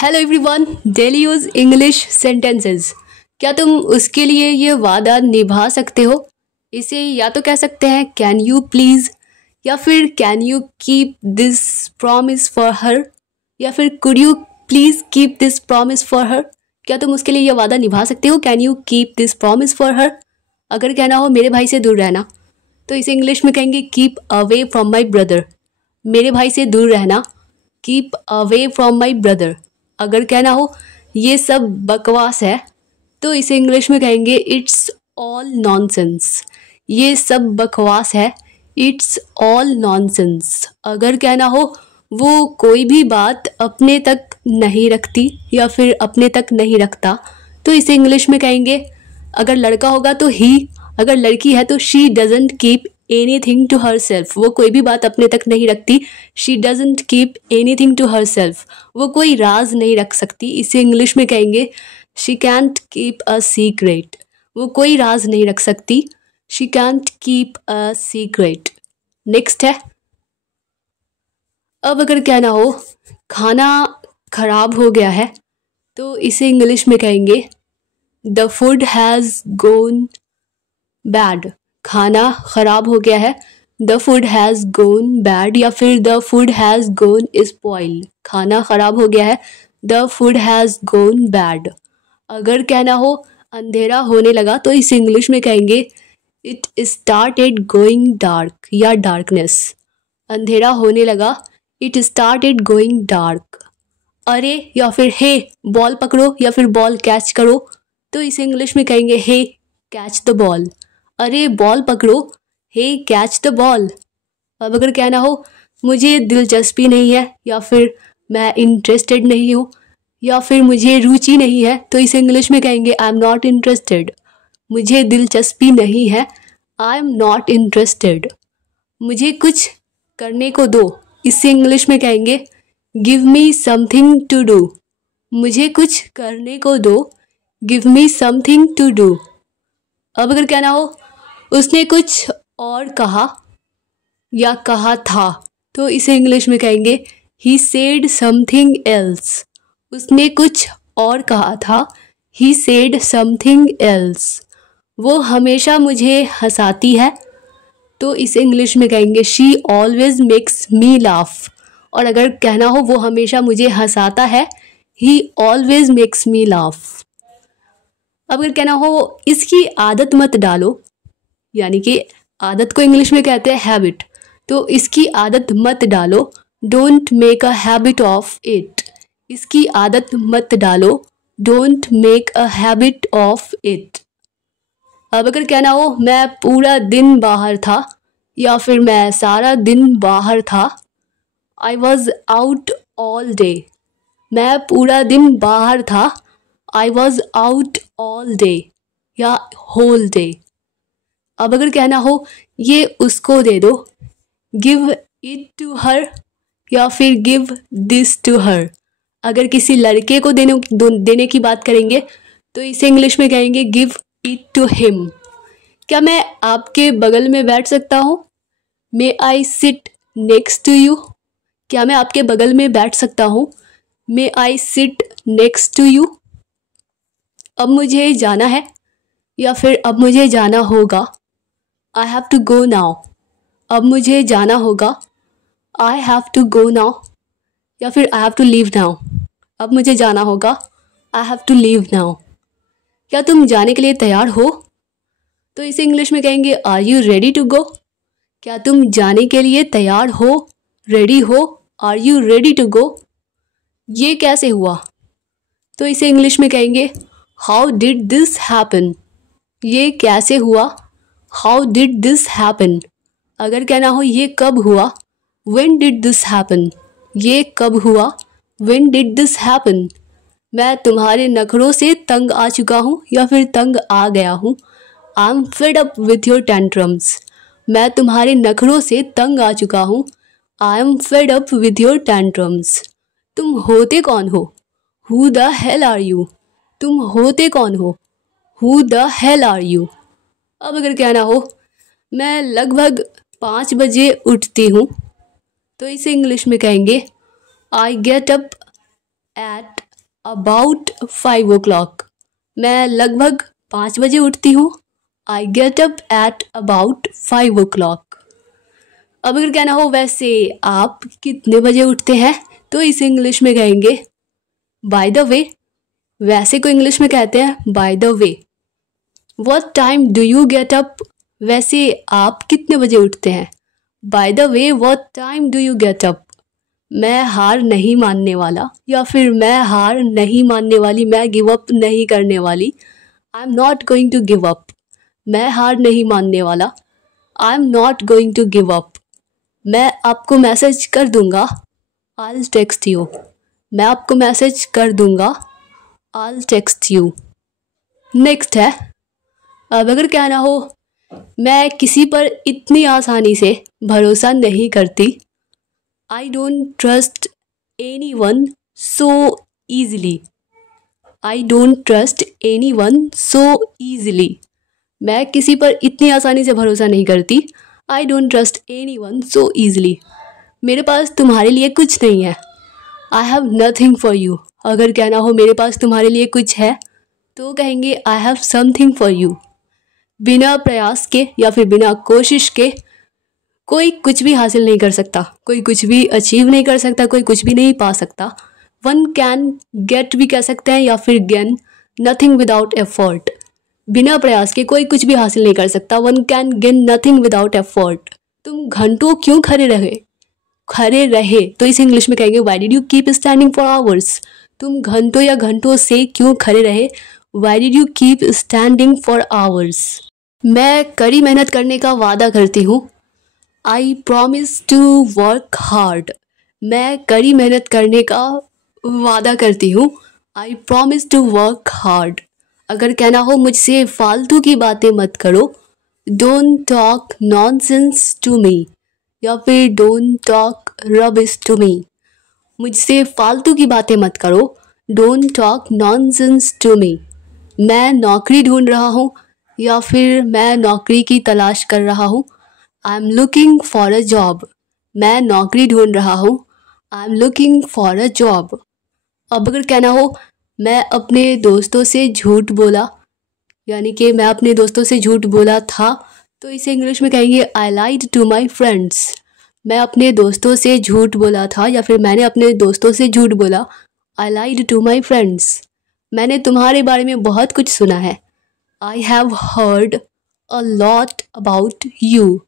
Hello everyone, daily use English sentences. क्या तुम उसके लिए ये वादा निभा सकते हो? इसे या तो कह सकते हैं कैन यू प्लीज़, या फिर can you keep this promise for her, या फिर could you please keep this promise for her. क्या तुम उसके लिए ये वादा निभा सकते हो? Can you keep this promise for her. अगर कहना हो मेरे भाई से दूर रहना, तो इसे इंग्लिश में कहेंगे keep away from my brother. मेरे भाई से दूर रहना, keep away from my brother. अगर कहना हो ये सब बकवास है, तो इसे इंग्लिश में कहेंगे इट्स ऑल नॉनसेंस। ये सब बकवास है, इट्स ऑल नॉनसेंस। अगर कहना हो वो कोई भी बात अपने तक नहीं रखती या फिर अपने तक नहीं रखता, तो इसे इंग्लिश में कहेंगे, अगर लड़का होगा तो ही, अगर लड़की है तो she doesn't keep anything to herself. वो कोई भी बात अपने तक नहीं रखती, she doesn't keep anything to herself. वो कोई राज नहीं रख सकती, इसे इंग्लिश में कहेंगे she can't keep a secret. वो कोई राज नहीं रख सकती, she can't keep a secret. Next है, अब अगर कहना हो खाना खराब हो गया है, तो इसे इंग्लिश में कहेंगे the food has gone bad. खाना खराब हो गया है, the food has gone bad, या फिर the food has gone spoil. खाना खराब हो गया है, the food has gone bad. अगर कहना हो अंधेरा होने लगा, तो इसे इंग्लिश में कहेंगे इट स्टार्टेड गोइंग डार्क या डार्कनेस। अंधेरा होने लगा, इट स्टार्टेड गोइंग डार्क। अरे या फिर हे बॉल पकड़ो या फिर बॉल कैच करो, तो इसे इंग्लिश में कहेंगे हे कैच द बॉल। अरे बॉल पकड़ो, हे कैच द बॉल। अब अगर कहना हो मुझे दिलचस्पी नहीं है, या फिर मैं इंटरेस्टेड नहीं हूँ, या फिर मुझे रुचि नहीं है, तो इसे इंग्लिश में कहेंगे आई एम नॉट इंटरेस्टेड। मुझे दिलचस्पी नहीं है, आई एम नॉट इंटरेस्टेड। मुझे कुछ करने को दो, इसे इंग्लिश में कहेंगे give me something to do. मुझे कुछ करने को दो, give me something to do. अब अगर कहना हो उसने कुछ और कहा या कहा था, तो इसे इंग्लिश में कहेंगे ही सेड समथिंग एल्स। उसने कुछ और कहा था, ही सेड समथिंग एल्स। वो हमेशा मुझे हंसाती है, तो इसे इंग्लिश में कहेंगे she always makes me laugh. और अगर कहना हो वो हमेशा मुझे हंसाता है, ही ऑलवेज मेक्स मी लाफ। अब अगर कहना हो इसकी आदत मत डालो, यानी कि आदत को इंग्लिश में कहते हैं हैबिट, तो इसकी आदत मत डालो, don't make a habit of it. इसकी आदत मत डालो, don't make a habit of it. अब अगर कहना हो मैं पूरा दिन बाहर था, या फिर मैं सारा दिन बाहर था, I was out all day. मैं पूरा दिन बाहर था, I was out all day या होल डे। अब अगर कहना हो ये उसको दे दो, गिव इट टू हर, या फिर गिव दिस टू हर। अगर किसी लड़के को देने की बात करेंगे, तो इसे इंग्लिश में कहेंगे गिव इट टू हिम। क्या मैं आपके बगल में बैठ सकता हूँ? May I sit next to you. क्या मैं आपके बगल में बैठ सकता हूँ? May I sit next to you. अब मुझे जाना है, या फिर अब मुझे जाना होगा, I have to go now. अब मुझे जाना होगा, I have to go now, या फिर I have to leave now. अब मुझे जाना होगा, I have to leave now. क्या तुम जाने के लिए तैयार हो? तो इसे इंग्लिश में कहेंगे are you ready to go. क्या तुम जाने के लिए तैयार हो, रेडी हो, are you ready to go. ये कैसे हुआ? तो इसे इंग्लिश में कहेंगे हाउ डिड दिस हैपन। ये कैसे हुआ, हाउ डिड दिस हैपन। अगर कहना हो ये कब हुआ, व्हेन डिड दिस हैपन। ये कब हुआ, व्हेन डिड दिस हैपन। मैं तुम्हारे नखरों से तंग आ चुका हूँ, या फिर तंग आ गया हूँ, I am fed up with your tantrums. मैं तुम्हारे नखरों से तंग आ चुका हूँ, I am fed up with your tantrums. तुम होते कौन हो, who the hell are you. तुम होते कौन हो, who the hell are you. अब अगर कहना हो मैं लगभग 5 बजे उठती हूँ, तो इसे इंग्लिश में कहेंगे I get up at about 5 o'clock। मैं लगभग 5 बजे उठती हूँ। I get up at about 5 o'clock। अब अगर कहना हो वैसे आप कितने बजे उठते हैं, तो इसे इंग्लिश में कहेंगे बाय द वे। वैसे को इंग्लिश में कहते हैं by the way. What time do you get up, वैसे आप कितने बजे उठते हैं। By the way what time do you get up. मैं हार नहीं मानने वाला, या फिर मैं हार नहीं मानने वाली, मैं गिव अप नहीं करने वाली। I am not going to give up. मैं हार नहीं मानने वाला। I am not going to give up. मैं आपको मैसेज कर दूंगा। I will text you. मैं आपको मैसेज कर दूंगा। I will text you. Next है, अब अगर कहना हो मैं किसी पर इतनी आसानी से भरोसा नहीं करती। I don't trust any one so easily. I don't trust any one so easily. मैं किसी पर इतनी आसानी से भरोसा नहीं करती। I don't trust any one so easily. मेरे पास तुम्हारे लिए कुछ नहीं है। I have nothing for you. अगर कहना हो मेरे पास तुम्हारे लिए कुछ है, तो कहेंगे I have something for you. बिना प्रयास के या फिर बिना कोशिश के कोई कुछ भी हासिल नहीं कर सकता, कोई कुछ भी अचीव नहीं कर सकता, कोई कुछ भी नहीं पा सकता। वन कैन गेट भी कह सकते हैं, या फिर गेन नथिंग विदाउट एफर्ट। बिना प्रयास के कोई कुछ भी हासिल नहीं कर सकता। One can gain nothing without effort. तुम घंटों क्यों खड़े रहे, तो इसे इंग्लिश में कहेंगे why did you keep standing for hours. तुम घंटों या घंटों से क्यों खड़े रहे। Why did you keep standing for hours. मैं कड़ी मेहनत करने का वादा करती हूँ। I promise to work hard. मैं कड़ी मेहनत करने का वादा करती हूँ। I promise to work hard. अगर कहना हो मुझसे फालतू की बातें मत करो। Don't talk nonsense to me, या फिर don't talk rubbish to me. मुझसे फालतू की बातें मत करो। Don't talk nonsense to me. मैं नौकरी ढूंढ रहा हूँ, या फिर मैं नौकरी की तलाश कर रहा हूँ। I am looking for a job. मैं नौकरी ढूंढ रहा हूँ। I am looking for a job. अब अगर कहना हो मैं अपने दोस्तों से झूठ बोला, यानी कि मैं अपने दोस्तों से झूठ बोला था, तो इसे इंग्लिश में कहेंगे आई लाइड टू माई फ्रेंड्स। मैं अपने दोस्तों से झूठ बोला था, या फिर मैंने अपने दोस्तों से झूठ बोला। I lied to my friends. मैंने तुम्हारे बारे में बहुत कुछ सुना है। I have heard a lot about you.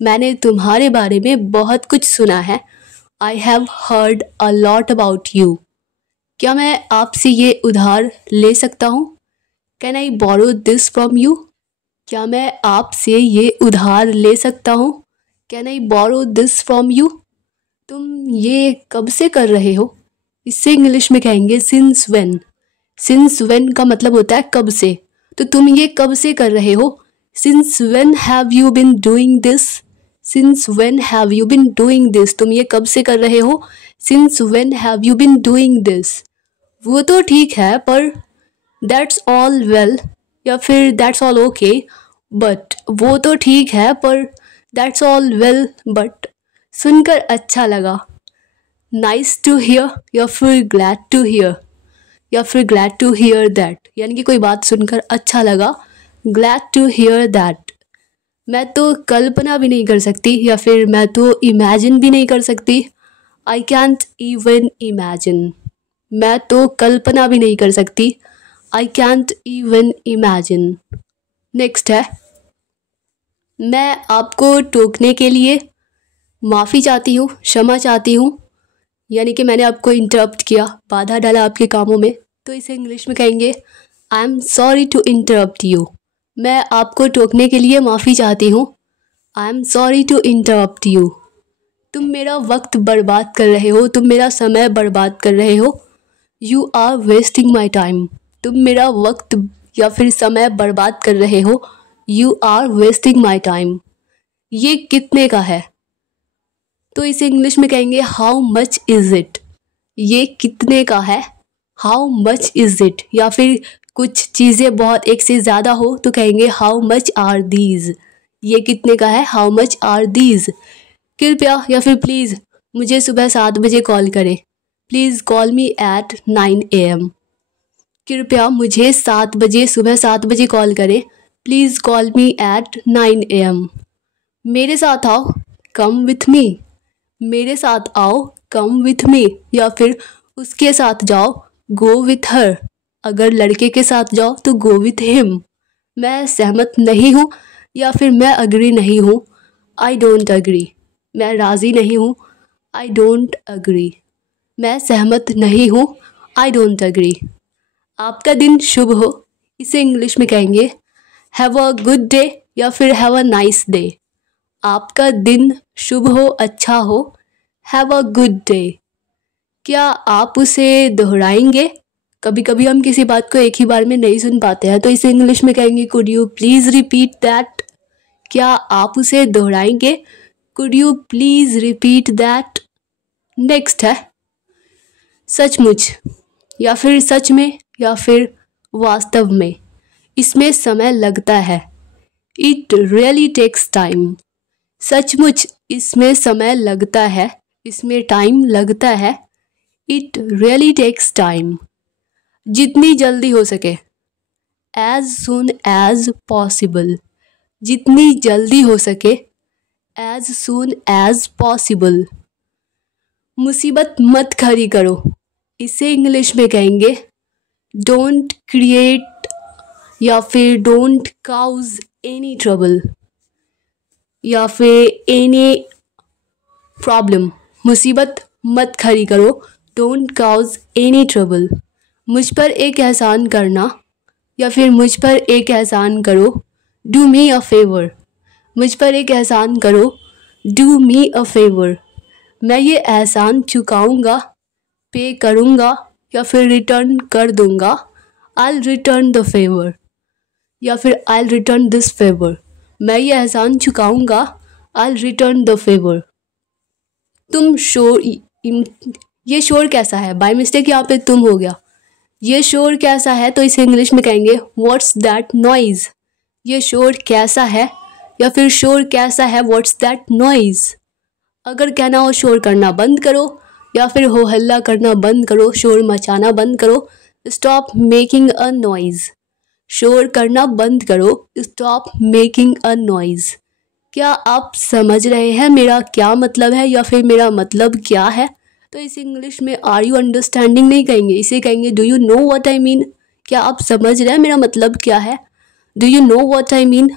मैंने तुम्हारे बारे में बहुत कुछ सुना है। I have heard a lot about you. क्या मैं आपसे ये उधार ले सकता हूँ। Can I borrow this from you. क्या मैं आपसे ये उधार ले सकता हूँ। Can I borrow this from you. तुम ये कब से कर रहे हो। इससे इंग्लिश में कहेंगे सिंस व्हेन। सिंस व्हेन का मतलब होता है कब से। तो तुम ये कब से कर रहे हो। Since when have you been doing this. Since when have you been doing this. तुम ये कब से कर रहे हो। Since when have you been doing this. वो तो ठीक है, पर दैट्स ऑल वेल, या फिर दैट्स ऑल ओके बट। वो तो ठीक है, पर दैट्स ऑल वेल बट। सुनकर अच्छा लगा। नाइस टू हियर, या फिर ग्लैड टू हियर, या फिर ग्लैड टू हियर दैट। यानी कि कोई बात सुनकर अच्छा लगा। Glad to hear that. मैं तो कल्पना भी नहीं कर सकती, या फिर मैं तो इमेजिन भी नहीं कर सकती। I can't even imagine. मैं तो कल्पना भी नहीं कर सकती। I can't even imagine. Next है, मैं आपको टोकने के लिए माफ़ी चाहती हूँ, क्षमा चाहती हूँ। यानी कि मैंने आपको इंटरप्ट किया, बाधा डाला आपके कामों में, तो इसे इंग्लिश में कहेंगे I am sorry to interrupt you. मैं आपको टोकने के लिए माफ़ी चाहती हूँ। I am sorry to interrupt you. तुम मेरा वक्त बर्बाद कर रहे हो, तुम मेरा समय बर्बाद कर रहे हो। You are wasting my time. तुम मेरा वक्त या फिर समय बर्बाद कर रहे हो। You are wasting my time. ये कितने का है, तो इसे इंग्लिश में कहेंगे हाउ मच इज़ इट। ये कितने का है। How much is it. या फिर कुछ चीज़ें बहुत एक से ज़्यादा हो तो कहेंगे हाउ मच आर दीज। ये कितने का है। How much are these. कृपया या फिर प्लीज़ मुझे सुबह 7 बजे कॉल करें। Please call me at 9 AM। कृपया मुझे 7 बजे, सुबह 7 बजे कॉल करें। Please call me at 9 AM। मेरे साथ आओ, कम विथ मी। मेरे साथ आओ, कम विथ मी। या फिर उसके साथ जाओ, गो विथ हर। अगर लड़के के साथ जाओ तो गो विथ हिम। मैं सहमत नहीं हूँ या फिर मैं अग्री नहीं हूँ, आई डोंट अग्री। मैं राज़ी नहीं हूँ, आई डोंट अग्री। मैं सहमत नहीं हूँ, आई डोंट अग्री। आपका दिन शुभ हो, इसे इंग्लिश में कहेंगे हैव अ गुड डे या फिर हैव अ नाइस डे। आपका दिन शुभ हो, अच्छा हो, हैव अ गुड डे। क्या आप उसे दोहराएंगे? कभी कभी हम किसी बात को एक ही बार में नहीं सुन पाते हैं, तो इसे इंग्लिश में कहेंगे could you please repeat that. क्या आप उसे दोहराएंगे? Could you please repeat that. Next है सचमुच या फिर सच में या फिर वास्तव में। इसमें समय लगता है, इट रियली टेक्स टाइम। सचमुच इसमें समय लगता है, इसमें टाइम लगता है, इट रियली टेक्स टाइम। जितनी जल्दी हो सके, एज सुन एज पॉसिबल। जितनी जल्दी हो सके, एज सुन एज पॉसिबल। मुसीबत मत खड़ी करो, इसे इंग्लिश में कहेंगे डोंट क्रिएट या फिर डोंट काउज एनी ट्रबल या फिर एनी प्रॉब्लम। मुसीबत मत खड़ी करो, डोंट काउज एनी ट्रबल। मुझ पर एक एहसान करना या फिर मुझ पर एक एहसान करो, डू मी अ फेवर। मुझ पर एक एहसान करो, डू मी अ फेवर। मैं ये एहसान चुकाऊंगा, पे करूंगा या फिर रिटर्न कर दूंगा, आई रिटर्न द फेवर या फिर आई रिटर्न दिस फेवर। मैं ये एहसान चुकाऊंगा, आई रिटर्न द फेवर। तुम शोर, ये शोर कैसा है? बाय मिस्टेक यहाँ पे तुम हो गया। ये शोर कैसा है, तो इसे इंग्लिश में कहेंगे व्हाट्स दैट नॉइज़। ये शोर कैसा है या फिर शोर कैसा है, व्हाट्स दैट नॉइज़। अगर कहना हो शोर करना बंद करो या फिर हो हल्ला करना बंद करो, शोर मचाना बंद करो, स्टॉप मेकिंग अ नॉइज़। शोर करना बंद करो, स्टॉप मेकिंग अ नॉइज़। क्या आप समझ रहे हैं मेरा क्या मतलब है या फिर मेरा मतलब क्या है? तो इसे इंग्लिश में आर यू अंडरस्टैंडिंग नहीं कहेंगे, इसे कहेंगे do you know what I mean. क्या आप समझ रहे हैं मेरा मतलब क्या है? Do you know what I mean.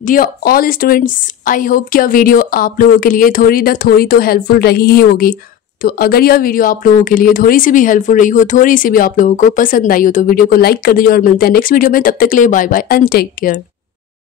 Dear all students, I hope कि यह वीडियो आप लोगों के लिए थोड़ी ना थोड़ी तो हेल्पफुल रही ही होगी। तो अगर यह वीडियो आप लोगों के लिए थोड़ी सी भी हेल्पफुल रही हो, थोड़ी सी भी आप लोगों को पसंद आई हो, तो वीडियो को लाइक कर दीजिए और मिलते हैं नेक्स्ट वीडियो में। तब तक के लिए bye bye and take care.